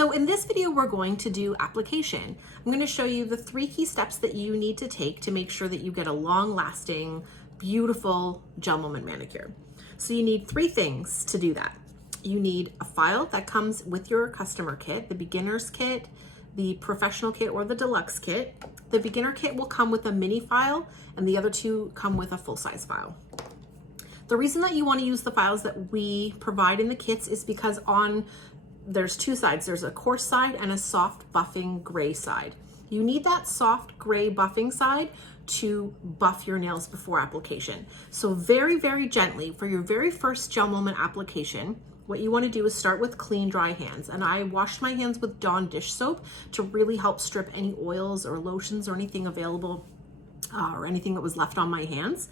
So in this video, we're going to do application. I'm going to show you the 3 key steps that you need to take to make sure that you get a long-lasting, beautiful GelMoment manicure. So you need 3 things to do that. You need a file that comes with your customer kit, the beginner's kit, the professional kit, or the deluxe kit. The beginner kit will come with a mini file, and the other 2 come with a full-size file. The reason that you want to use the files that we provide in the kits is because there's 2 sides. There's a coarse side and a soft buffing gray side. You need that soft gray buffing side to buff your nails before application. So very, very gently, for your very first GelMoment application, what you want to do is start with clean, dry hands. And I washed my hands with Dawn dish soap to really help strip any oils or lotions or anything available or anything that was left on my hands.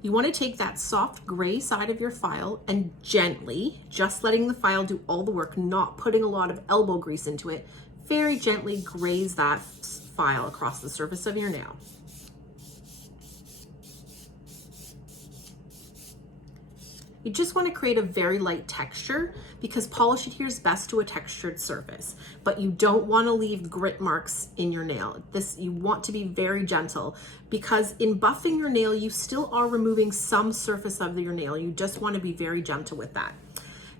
You want to take that soft gray side of your file and gently, just letting the file do all the work, not putting a lot of elbow grease into it, very gently graze that file across the surface of your nail. You just want to create a very light texture because polish adheres best to a textured surface, but you don't want to leave grit marks in your nail. You want to be very gentle because in buffing your nail, you still are removing some surface of your nail. You just want to be very gentle with that.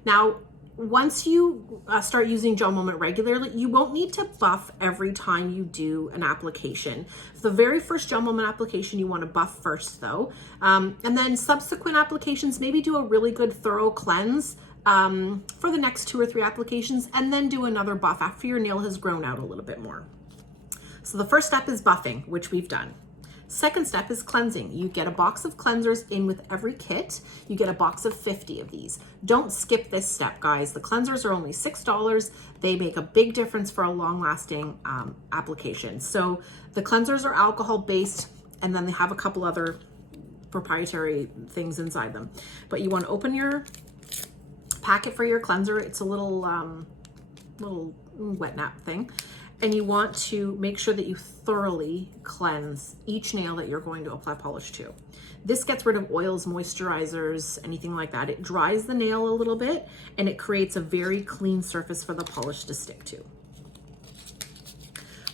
Now, once you start using GelMoment regularly, you won't need to buff every time you do an application. The very first GelMoment application, you want to buff first though. And then subsequent applications, maybe do a really good thorough cleanse for the next 2 or 3 applications, and then do another buff after your nail has grown out a little bit more. So the first step is buffing, which we've done. Second step is cleansing. You get a box of cleansers in with every kit. You get a box of 50 of these. Don't skip this step, guys. The cleansers are only $6. They make a big difference for a long-lasting application. So the cleansers are alcohol-based, and then they have a couple other proprietary things inside them. But you want to open your packet for your cleanser. It's a little wet nap thing. And you want to make sure that you thoroughly cleanse each nail that you're going to apply polish to. This gets rid of oils, moisturizers, anything like that. It dries the nail a little bit and it creates a very clean surface for the polish to stick to.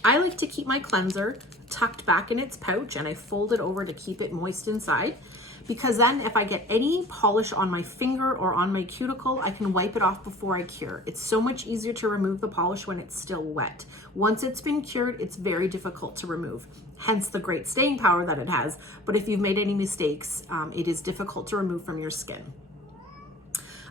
I like to keep my cleanser tucked back in its pouch and I fold it over to keep it moist inside, because then if I get any polish on my finger or on my cuticle, I can wipe it off before I cure. It's so much easier to remove the polish when it's still wet. Once it's been cured, it's very difficult to remove, hence the great staying power that it has. But if you've made any mistakes, it is difficult to remove from your skin.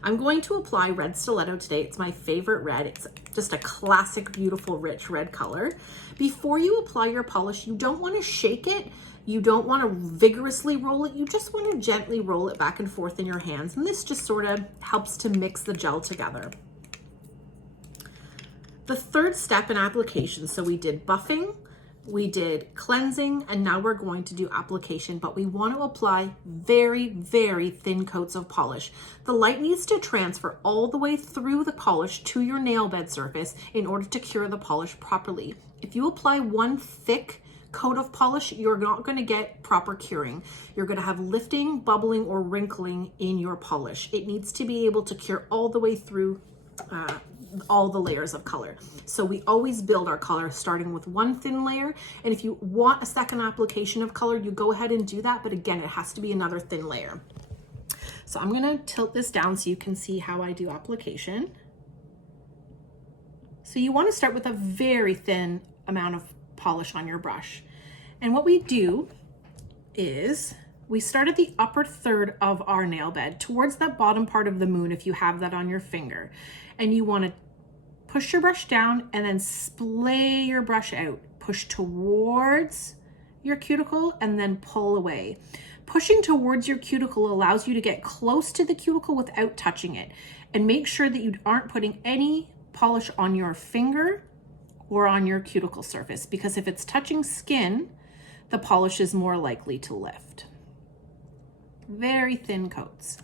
I'm going to apply red stiletto today. It's my favorite red. It's just a classic, beautiful, rich red color. Before you apply your polish, you don't want to shake it. You don't want to vigorously roll it. You just want to gently roll it back and forth in your hands. And this just sort of helps to mix the gel together. The third step in application, so we did buffing, we did cleansing, and now we're going to do application, but we want to apply very, very thin coats of polish. The light needs to transfer all the way through the polish to your nail bed surface in order to cure the polish properly. If you apply one thick coat of polish, you're not going to get proper curing. You're going to have lifting, bubbling, or wrinkling in your polish. It needs to be able to cure all the way through all the layers of color. So we always build our color starting with one thin layer, and if you want a second application of color, you go ahead and do that, but again, it has to be another thin layer. So I'm going to tilt this down so you can see how I do application. So you want to start with a very thin amount of polish on your brush. And what we do is we start at the upper third of our nail bed towards that bottom part of the moon if you have that on your finger. And you want to push your brush down and then splay your brush out. Push towards your cuticle and then pull away. Pushing towards your cuticle allows you to get close to the cuticle without touching it. And make sure that you aren't putting any polish on your finger or on your cuticle surface, because if it's touching skin, the polish is more likely to lift. Very thin coats.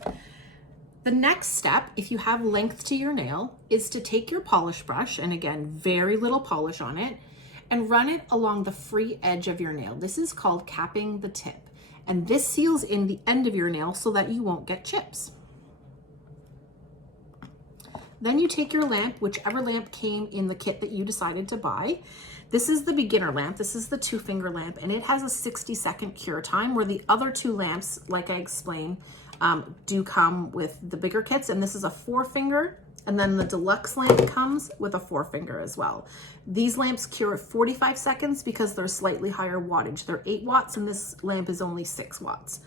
The next step, if you have length to your nail, is to take your polish brush, and again, very little polish on it, and run it along the free edge of your nail. This is called capping the tip. And this seals in the end of your nail so that you won't get chips. Then you take your lamp, whichever lamp came in the kit that you decided to buy. This is the beginner lamp. This is the 2-finger lamp, and it has a 60-second cure time, where the other 2 lamps, like I explained, do come with the bigger kits, and this is a 4-finger, and then the deluxe lamp comes with a 4-finger as well. These lamps cure at 45 seconds because they're slightly higher wattage. They're 8 watts, and this lamp is only 6 watts.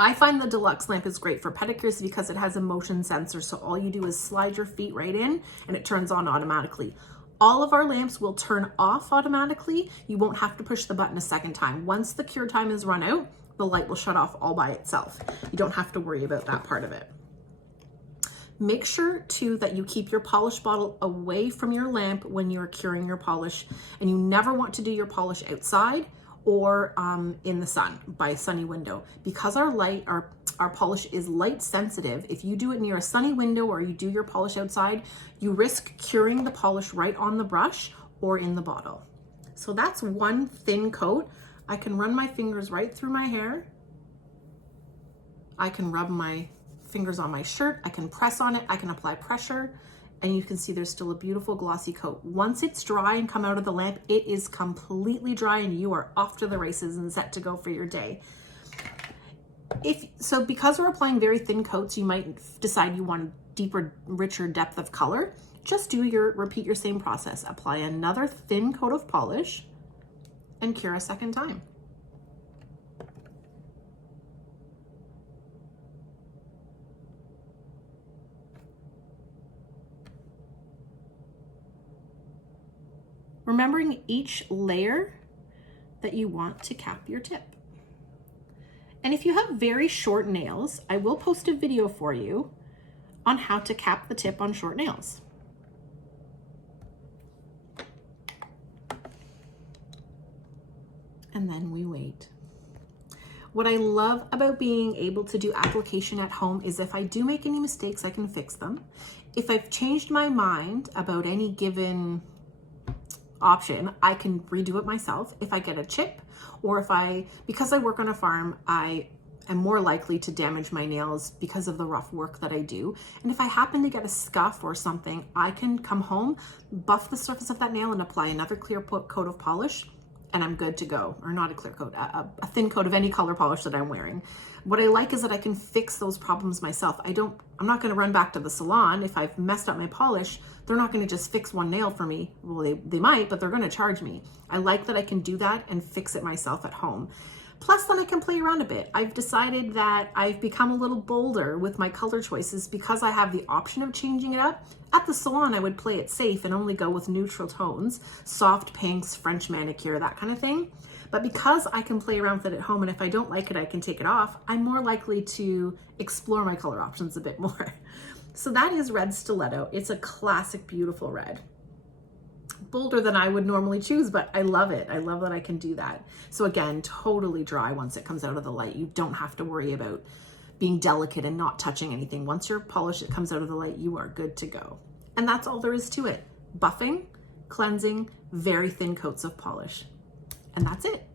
I find the deluxe lamp is great for pedicures because it has a motion sensor, so all you do is slide your feet right in and it turns on automatically. All of our lamps will turn off automatically. You won't have to push the button a second time. Once the cure time is run out, the light will shut off all by itself. You don't have to worry about that part of it. Make sure too that you keep your polish bottle away from your lamp when you're curing your polish, and you never want to do your polish outside or in the sun by a sunny window, because our polish is light sensitive. If you do it near a sunny window or you do your polish outside, you risk curing the polish right on the brush or in the bottle. So that's one thin coat. I can run my fingers right through my hair. I can rub my fingers on my shirt. I can press on it. I can apply pressure. And you can see there's still a beautiful glossy coat. Once it's dry and come out of the lamp, it is completely dry and you are off to the races and set to go for your day. Because we're applying very thin coats, you might decide you want a deeper, richer depth of color. Just repeat your same process. Apply another thin coat of polish and cure a second time. Remembering each layer that you want to cap your tip. And if you have very short nails, I will post a video for you on how to cap the tip on short nails. And then we wait. What I love about being able to do application at home is if I do make any mistakes, I can fix them. If I've changed my mind about any given option, I can redo it myself. If I get a chip, or because I work on a farm, I am more likely to damage my nails because of the rough work that I do. And if I happen to get a scuff or something, I can come home, buff the surface of that nail and apply another clear coat of polish, and I'm good to go. Or not a clear coat, a thin coat of any color polish that I'm wearing. What I like is that I can fix those problems myself. I'm not going to run back to the salon. If I've messed up my polish, they're not going to just fix one nail for me. Well, they might, but they're going to charge me. I like that I can do that and fix it myself at home. Plus, then I can play around a bit. I've decided that I've become a little bolder with my color choices because I have the option of changing it up. At the salon, I would play it safe and only go with neutral tones, soft pinks, French manicure, that kind of thing. But because I can play around with it at home, and if I don't like it, I can take it off, I'm more likely to explore my color options a bit more. So that is Red Stiletto. It's a classic, beautiful red. Bolder than I would normally choose, but I love it. I love that I can do that. So again, totally dry once it comes out of the light. You don't have to worry about being delicate and not touching anything. Once your polish comes out of the light, you are good to go. And that's all there is to it. Buffing, cleansing, very thin coats of polish. And that's it.